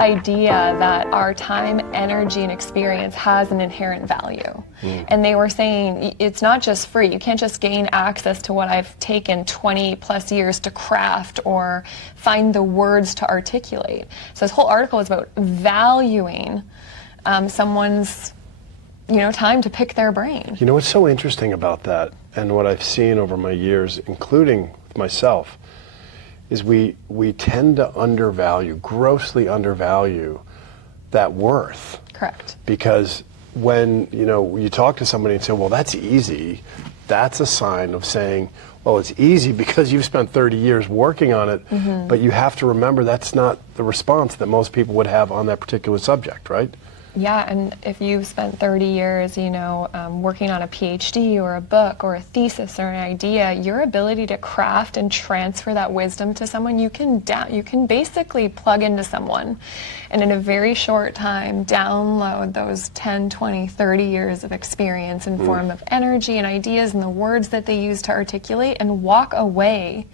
idea that our time, energy, and experience has an inherent value. And they were saying it's not just free. You can't just gain access to what I've taken 20 plus years to craft or find the words to articulate. So this whole article is about valuing someone's time to pick their brain. You know what's so interesting about that, and what I've seen over my years, including myself, is we tend to grossly undervalue that worth. Correct. Because when you talk to somebody and say, well, that's easy, that's a sign of saying, well, it's easy because you've spent 30 years working on it, but you have to remember that's not the response that most people would have on that particular subject, right? Yeah, and if you've spent 30 years, working on a PhD or a book or a thesis or an idea, your ability to craft and transfer that wisdom to someone, you can basically plug into someone and in a very short time download those 10, 20, 30 years of experience in form of energy and ideas and the words that they use to articulate, and walk away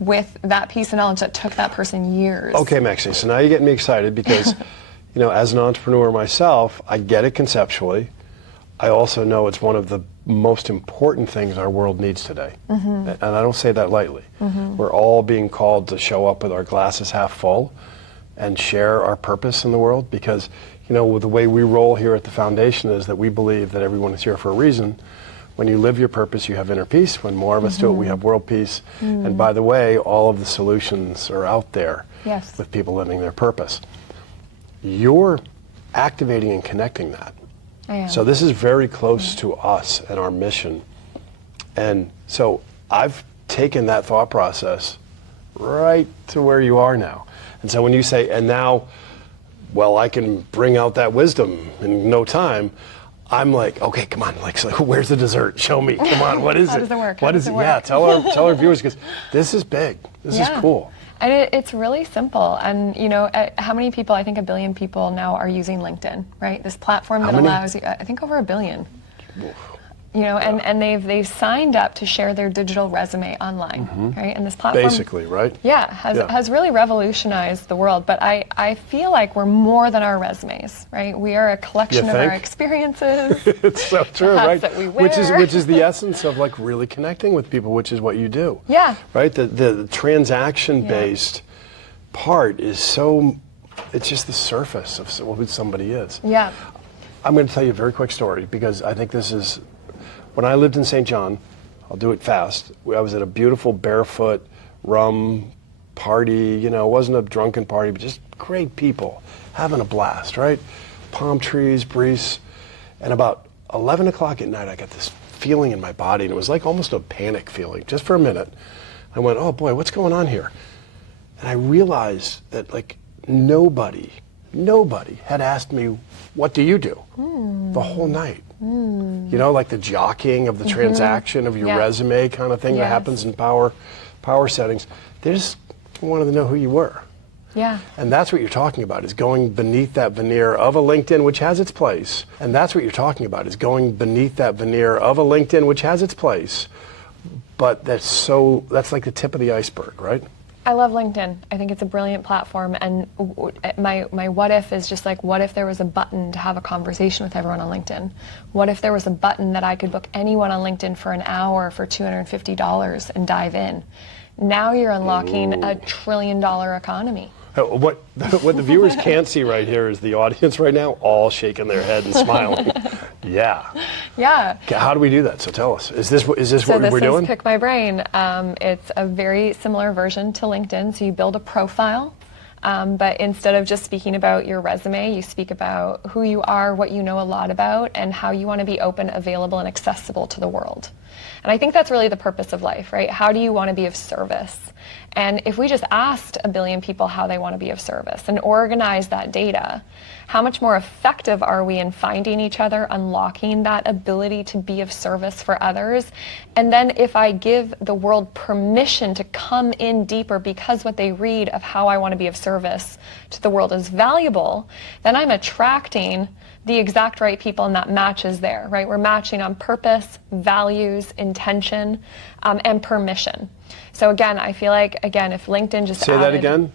with that piece of knowledge that took that person years. Okay, Maxine, so now you're getting me excited because as an entrepreneur myself, I get it conceptually. I also know it's one of the most important things our world needs today. And I don't say that lightly. We're all being called to show up with our glasses half full and share our purpose in the world, because the way we roll here at the foundation is that we believe that everyone is here for a reason. When you live your purpose, you have inner peace. When more of us do it, we have world peace. And by the way, all of the solutions are out there with people living their purpose. You're activating and connecting that. I am. So this is very close to us and our mission. And so I've taken that thought process right to where you are now. And so when you say, and now, well, I can bring out that wisdom in no time, I'm like, okay, come on, like, so where's the dessert? Show me, come on, what is How it? does it work? What is it? Yeah, tell our viewers, because this is big, this is cool. And it's really simple. And how many people, I think 1 billion people now are using LinkedIn, right? This platform that allows you, I think over 1 billion. And they've signed up to share their digital resume online, right? And this platform, basically, right? Yeah, has really revolutionized the world. But I feel like we're more than our resumes, right? We are a collection of our experiences. It's so true, right? That we wear. Which is the essence of like really connecting with people, which is what you do. Yeah. Right. The transaction-based part is it's just the surface of who somebody is. Yeah. I'm going to tell you a very quick story, because I think this is. When I lived in St. John, I'll do it fast, I was at a beautiful barefoot rum party, it wasn't a drunken party, but just great people, having a blast, right? Palm trees, breeze, and about 11 o'clock at night, I got this feeling in my body, and it was like almost a panic feeling, just for a minute. I went, oh boy, what's going on here? And I realized that like nobody had asked me, what do you do? The whole night. Like the jockeying of the transaction of your resume kind of thing that happens in power settings. They just wanted to know who you were. Yeah. And that's what you're talking about, is going beneath that veneer of a LinkedIn, which has its place. And that's what you're talking about, is going beneath that veneer of a LinkedIn, which has its place. But that's like the tip of the iceberg, right? I love LinkedIn. I think it's a brilliant platform, and my what if is just like, what if there was a button to have a conversation with everyone on LinkedIn? What if there was a button that I could book anyone on LinkedIn for an hour for $250 and dive in? Now you're unlocking a $1 trillion economy. What the viewers can't see right here is the audience right now all shaking their head and smiling. Yeah. How do we do that? So tell us. Is this what we're doing? Pick My Brain. It's a very similar version to LinkedIn. So you build a profile, but instead of just speaking about your resume, you speak about who you are, what you know a lot about, and how you want to be open, available, and accessible to the world. And I think that's really the purpose of life, right? How do you want to be of service? And if we just asked 1 billion people how they want to be of service and organize that data, how much more effective are we in finding each other, unlocking that ability to be of service for others? And then if I give the world permission to come in deeper because what they read of how I want to be of service to the world is valuable, then I'm attracting the exact right people, and that matches there, right? We're matching on purpose, values, intention, and permission. So again, I feel like, if LinkedIn just Say that again?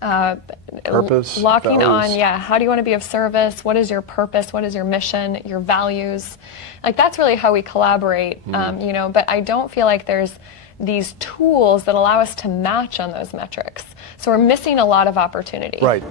Purpose, locking values. on, yeah, how do you want to be of service? What is your purpose? What is your mission, your values? Like, that's really how we collaborate, you know, but I don't feel like there's these tools that allow us to match on those metrics. So we're missing a lot of opportunity. Right.